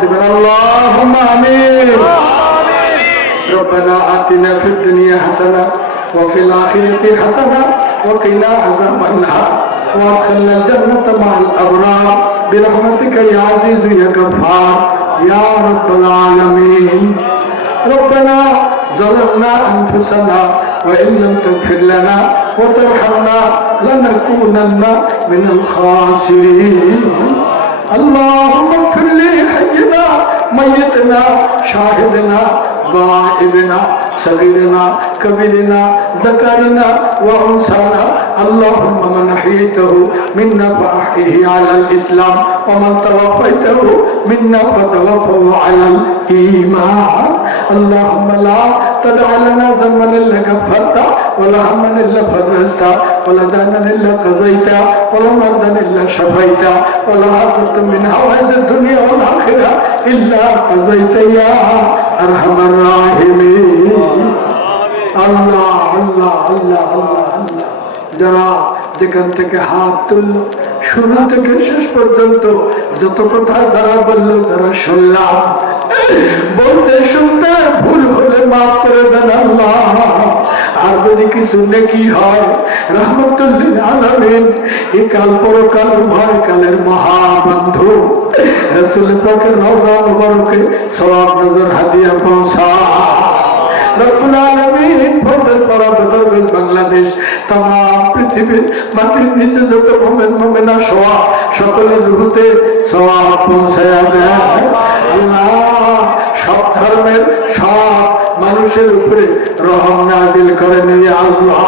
تبين اللهم آمين. ربنا آتنا في الدنيا حسنة وفي الآخرة حسنة وقنا عذاب النار. وأدخلنا الجنة مع الأبرار. برحمتك يا عزيز يا غفار. يا رب العالمين. ربنا ظلمنا أنفسنا وإن لم تغفر لنا وترحمنا لنكونن من الخاسرين. اللهم اغفر لي حينا ميتنا شاهدنا غائبنا صغيرنا كبيرنا ذكرنا وأنثانا. اللهم من أحييته منا فأحيه على الإسلام ومن توفيته منا فتوفه على الإيمان. اللهم لا تدع لنا ذنبا إلا غفرته ولا هما إلا فرجته ولا دانا إلا قضيته ولا مرضا إلا شفيته ولا حاجة من حوائج الدنيا والآخرة إلا قضيت يا أرحم الراحمين الله الله الله الله الله, الله. যেখান থেকে হাত তুলল। শুরু থেকে শেষ পর্যন্ত যত কথা যারা বলল, তারা শুনলাম। বলতে শুনতে ভুল হলে মাফ করে দেন আল্লাহ। আর যদি কিছু নেকি হয় রহমতুল্লিন আলমিন এই কাল পরকাল কালের মহাবন্ধু। রসুল সওয়াব নজর হাদিয়া পৌঁছা আলামিন বাংলাদেশ। তাম পৃথিবীর মাটির নিচে যত মোমেন মোমেনা সোয়া সকলের রুহুতে সোয়া পৌঁছায় সব ধর্মের সব মানুষের উপরে রহম নাজিল করে নিয়ে আল্লাহ।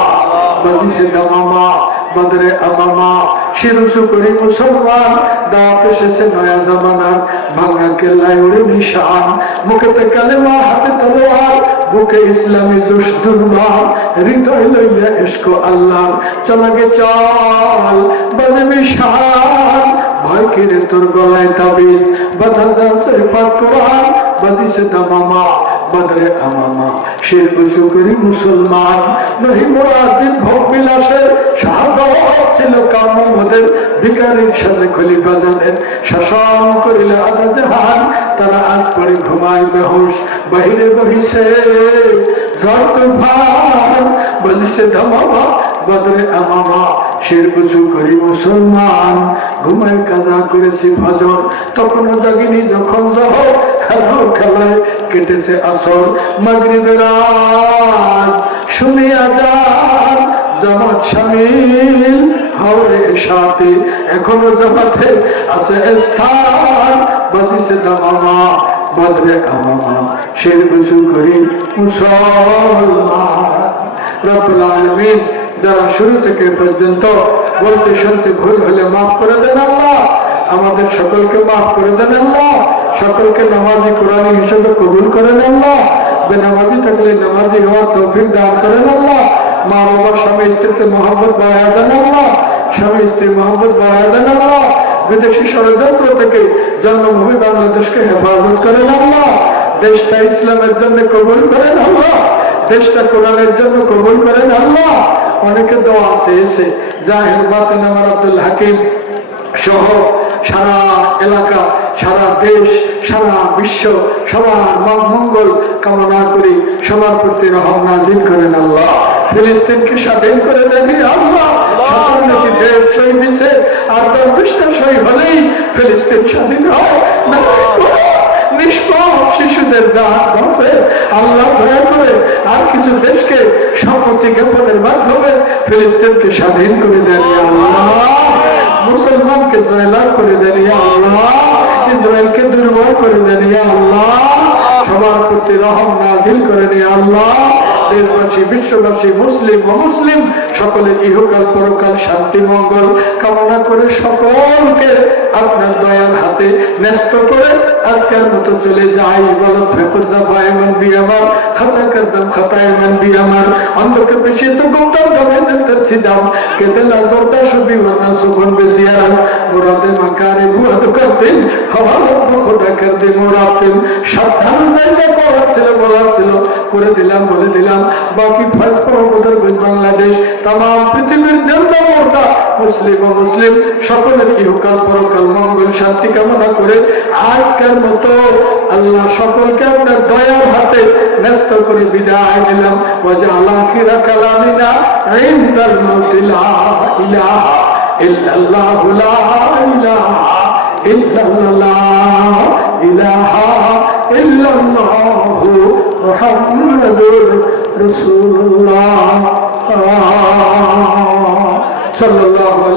বাদিসে দামামা বদরে আমামা শিরুসু করি মুসলমান দাঁত এসেছে নয়া জামানার ভাঙা কেল্লায় ওরে নিশান। মুখেতে কালেমা, হাতে তলোয়ার, বুকে ইসলামী দুষ্টুরবার হৃদয় লইয়া এসকো আল্লাহ। চলাগে চল বলে মিশান ভয় কিরে তোর গলায় তাবিজ? বাধা দাসে পাক কোরআন, বাদিসে দামামা বদরে আমামা। শের গুজু করি মুসলমান, নহি মোরাদিন শাহাদত সাথে খলি বাজানের শাসন করিলে তারা আজ পরে ঘুমায় বেহুশ, বাহিরে আমামা, শের করি মুসলমান। ঘুমায় কাজা করেছি ফজর, তখনও জাগিনি যখন যাহ খেলাও খেলায় কেটেছে আসর। মাগরিবের শুনিয়া যান জামাত শামিল সাথে এখনও জামাতে আছে স্থান। বাজিছে দামামা বদরে আমামা শের গুজু করি মুসলমান। যারা শুরু থেকে পর্যন্ত বলতে শুনতে ভুল হলে মাফ করে দেন আল্লাহ। আমাদের সকলকে মাফ করে দেন আল্লাহ। সকলকে নামাজি কোরআন হিসেবে কবুল করেন আল্লাহ। বেনামাজি থাকলে নামাজি হওয়ার তৌফিক দান করেন আল্লাহ। মা বাবার স্বামী স্ত্রীতে মোহাম্মদ বাড়ায় দেন স্বামী, স্ত্রী মোহাম্মদ বাড়ায় দেন আল্লাহ বিদেশি ষড়যন্ত্র থেকে জন্মভূমি বাংলাদেশকে হেফাজত করেন আল্লাহ। দেশটা ইসলামের জন্য কবুল করেন আল্লাহ। দেশটা কোরআনের জন্য কবুল করেন আল্লাহ। অনেকে দোয়া চেয়েছে জাহের বাতেন আমার আব্দুল হাকিম সহ সারা এলাকা, সারা দেশ, সারা বিশ্ব সবার মঙ্গল কামনা করি, সবার প্রতি রহম নাজিল করেন আল্লাহ। ফিলিস্তিনকে স্বাধীন করে দেবি আল্লাহ। দেশ সই দিছে আর দশটা সই হলেই ফিলিস্তিন স্বাধীন হয়। নিষ্পাপ শিশুদের দাঁত বসে আল্লাহ দয়া করে আর কিছু দেশকে সম্মতি জ্ঞাপনের মাধ্যমে ফিলিস্তিনকে স্বাধীন করে দেন আল্লাহ। মুসলমানকে জয়লাভ করে দেন ইয়া আল্লাহ। ইসরায়েলকে দুর্বল করে দেন ইয়া আল্লাহ। সবার প্রতি রহম নাজিল করে নিয়ে আল্লাহ। দেশবাসী, বিশ্ববাসী, মুসলিম অমুসলিম সকলের ইহকাল পরকাল শান্তি, মঙ্গল কামনা করে সকলকে আপনার দয়ার হাতে ন্যস্ত করে আজকের মতো চলে যাই। বলো ঠাকুরদা বায়মন বি আমার খাতা করদাম খাতায়মন বি আমার। অন্ধকে বেশি তো গুমতাম তবে নেতার দাম কেতে লাগর তা সবই বর্ণা সুখন আর মুরাদে মাকারে বুয়াদ করতেন হওয়া লক্ষ্য খোদা করতে মোরাতেন সাবধান জায়গা পড়াচ্ছিল বলার ছিল, করে দিলাম, বলে দিলাম। বাকি ফাইল পর বাংলাদেশ। তাম পৃথিবীর জন্য মোটা মুসলিম ও মুসলিম, সকলের ইহকাল পরকাল মঙ্গল শান্তি কামনা করে আজকের মতো আল্লাহ সকলকে আপনার দয়ার হাতে ন্যস্ত করে বিদায় দিলাম ওয়াজা ইলাহা ইল্লাল্লাহ মুহাম্মাদুর রাসূলুল্লাহ। আলাইহি